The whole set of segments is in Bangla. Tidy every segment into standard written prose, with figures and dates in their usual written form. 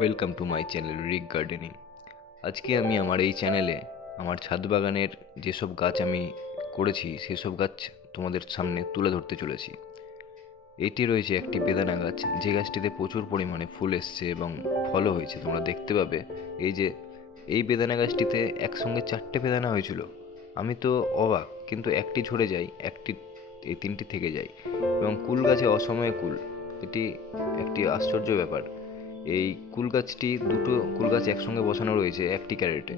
Welcome to my channel Rick gardening. আজকে আমি আমার এই চ্যানেলে আমার ছাদ বাগানের যেসব গাছ আমি করেছি সেসব গাছ তোমাদের সামনে তুলে ধরতে চলেছি। এটি রয়েছে একটি বেদানা গাছ, যে গাছটিতে প্রচুর পরিমাণে ফুল এসছে এবং ফলও হয়েছে। তোমরা দেখতে পাবে এই যে এই বেদানা গাছটিতে একসঙ্গে 4টে বেদানা হয়েছিল। আমি তো অবাক, কিন্তু একটি ঝরে যায়, এই 3টি থেকে যায় এবং কুল গাছে অসময়ে কুল। এটি একটি আশ্চর্য ব্যাপার। এই দুটো কুল গাছ একসঙ্গে বসানো রয়েছে একটি ক্যারেটে,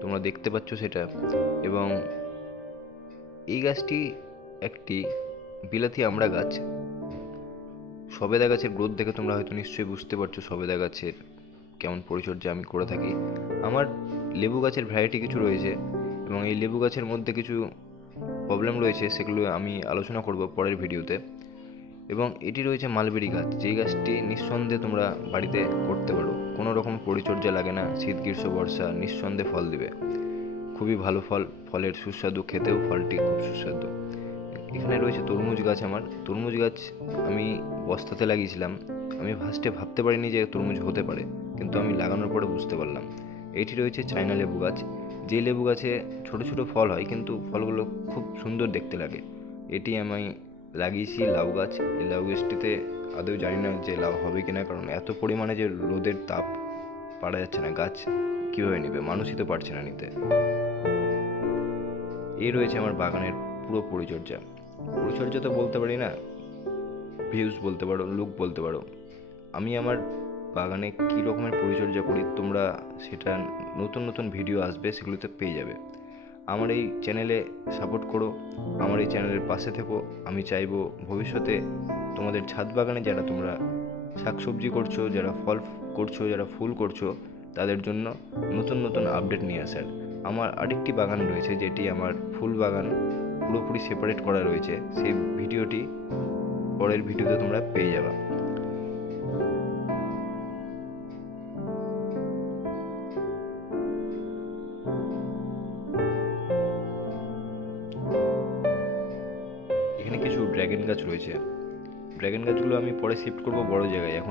তোমরা দেখতে পাচ্ছ সেটা। এবং এই গাছটি একটি বিলাতি আমড়া গাছ। সবেদা গাছের গ্রোথ দেখে তোমরা হয়তো নিশ্চয়ই বুঝতে পারছো সবেদা গাছের কেমন পরিচর্যা আমি করে থাকি। আমার লেবু গাছের ভ্যারাইটি কিছু রয়েছে এবং এই লেবু গাছের মধ্যে কিছু প্রবলেম রয়েছে, সেগুলো আমি আলোচনা করব পরের ভিডিওতে। এবং এটি রয়েছে মালবেরি গাছ, যেই গাছটি নিঃসন্দেহে তোমরা বাড়িতে করতে পারো, কোনো রকম পরিচর্যা লাগে না, শীত গ্রীষ্ম বর্ষা নিঃসন্দেহে ফল দিবে। খুবই ভালো ফল, ফলের সুস্বাদু, খেতেও ফলটি খুব সুস্বাদু। এখানে রয়েছে তরমুজ গাছ। আমার তরমুজ গাছ আমি বস্তাতে লাগিয়েছিলাম। আমি ফার্স্টে ভাবতে পারিনি যে তরমুজ হতে পারে, কিন্তু আমি লাগানোর পরে বুঝতে পারলাম। এটি রয়েছে চায়না লেবু গাছ, যে লেবু গাছে ছোট ছোট ফল হয় কিন্তু ফলগুলো খুব সুন্দর দেখতে লাগে। এটি আমি লাগিয়েছি লাউ গাছ। এই লাউ গাছটিতে আদৌ জানি না যে লাউ হবে কিনা, কারণ এত পরিমাণে যে রোদের তাপ, পারা যাচ্ছে না, গাছ কীভাবে নেবে, মানুষই তো পারছে না নিতে। এই রয়েছে আমার বাগানের পুরো পরিচর্যা। পরিচর্যা তো বলতে পারি না, ভিউজ বলতে পারো, লুক বলতে পারো। আমি আমার বাগানে কী রকমের পরিচর্যা করি তোমরা সেটা নতুন নতুন ভিডিও আসবে, সেগুলোতে পেয়ে যাবে। আমার এই চ্যানেলে সাপোর্ট করো, আমার এই চ্যানেলের পাশে থেকো। আমি চাইবো ভবিষ্যতে তোমাদের ছাদ বাগানে যারা তোমরা শাকসবজি করছো, যারা ফল করছো, যারা ফুল করছো, তাদের জন্য নতুন নতুন আপডেট নিয়ে আসার। আমার আরেকটি বাগান রয়েছে যেটি আমার ফুল বাগান, পুরোপুরি সেপারেট করা রয়েছে, সেই ভিডিওটি পরের ভিডিওতে তোমরা পেয়ে যাবে। এখানে কিছু ড্রাগন গাছ রয়েছে। ড্রাগন গাছগুলো আমি পরে শিফট করব বড় জায়গায়, এখন